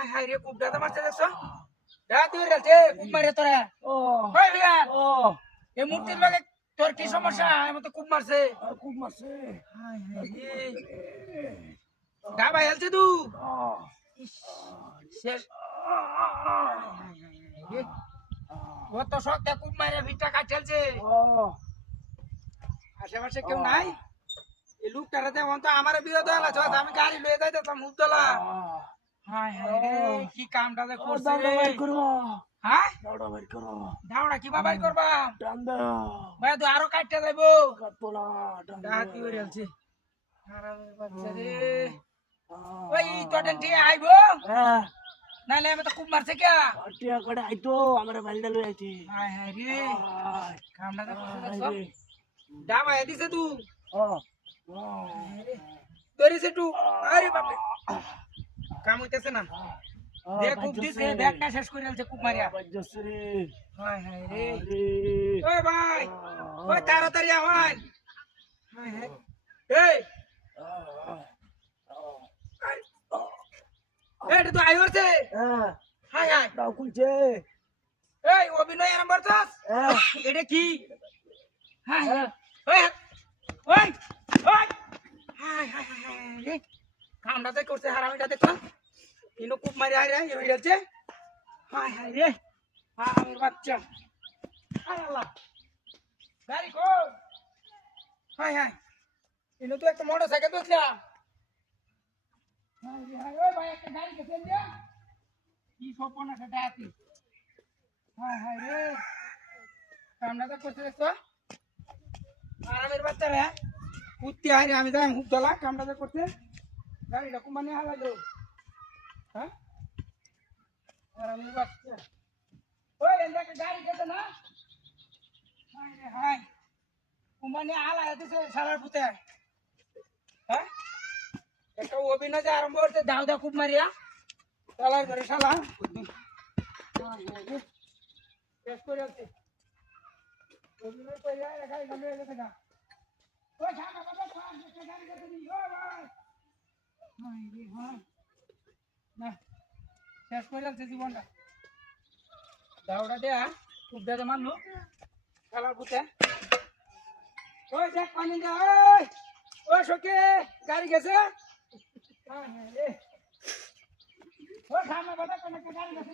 high high রে খুব দাদা মারছে দেখছো দাদা তুই রেলছে খুব মারে তোরা ও ওই বিয়ান ও এই মূর্তির লাগে তোর কি সমস্যা এমন তো খুব মারছে খুব মারছে হাই হাই রে দাবা হেলছে তুই শেষ ও তো সত্যি খুব মারে ভিটা কাটছে আশেপাশে কেউ নাই এই লোকটারে দেখুন তো আমার বিরোধী হলো আমি গাড়ি লয়ে যাইতাম মুদলা হাই হাই রে কি কামটা যে করছে রে হ্যাঁ দাওড়া কি বাবাই করবা ভাই তুই আরো কাটতে যাইবো ডাকি হয়ে গেছে আরামের বাচ্চা রে ওই তোটেন ঠিক আইবো নালে আমি তো খুব মারছে কে টিয়া করে আইতো আমার বাড়িটা লই আইতি হাই হাই রে কামটা যে করছে দেখছো দাবা দিছে তুই তোরিছে তুই আরে বাপ রে কাম হইতেছে না দেখ খুব দিছে ব্যাগটা শেষ করে আলছে খুব মারিয়া হাই হাই রে ওই ভাই ওই তাড়াতাড়ি আওয়াজ হাই হাই এই এটা তো আইওরছে হাই হাই দাও কুলছে এই অভিনয় আরম্ভ করছস এটা কি হাই ওই ওই ওই হাই হাই হাই রে কামটা করছে হারামিটা দেখো ইনো খুব মারি আই রে হই যাচ্ছে হাই হাই রে হারামির বাচ্চা হাই আল্লাহ গাড়ি কই হাই হাই ইনো তো একটা মোটরসাইকেল দেখলা হাই রে হাই ওই ভাই একটা গাড়ি কে ফেল দিয়া কি সপনা সেটা আতি হাই হাই রে কামটা করছে দেখো আরামের বাচ্চা রে উঠতে আই রে আমি যাই হুক দলা কামটা করছে গাড়িটা কুমানে হালাইলো হ্যাঁ আরামের বাচ্চা ওই এন্দাকে গাড়ি যেতে না হাই রে হাই কুমানে হালাই দিছে সারার পুতে হ্যাঁ একটা অভিনয় যে আরম্ভ করতে দাও দা খুব মারিয়া চালাই করে শালা শেষ করে আছে অভিনয় করে গাড়ি গাড়ি গেছে গা ওই সামনে বাবা সামনে গাড়ি গেছে নি ও ভাই হাই রে হাই না শেষ করে যাচ্ছে জীবনটা দাওড়া দেয়া খুব দাদা মানলো খেলার পুতে ওই দেখ পানি দে ওই সকে গাড়ি গেছে ও সামনে বাবা গাড়ি গেছে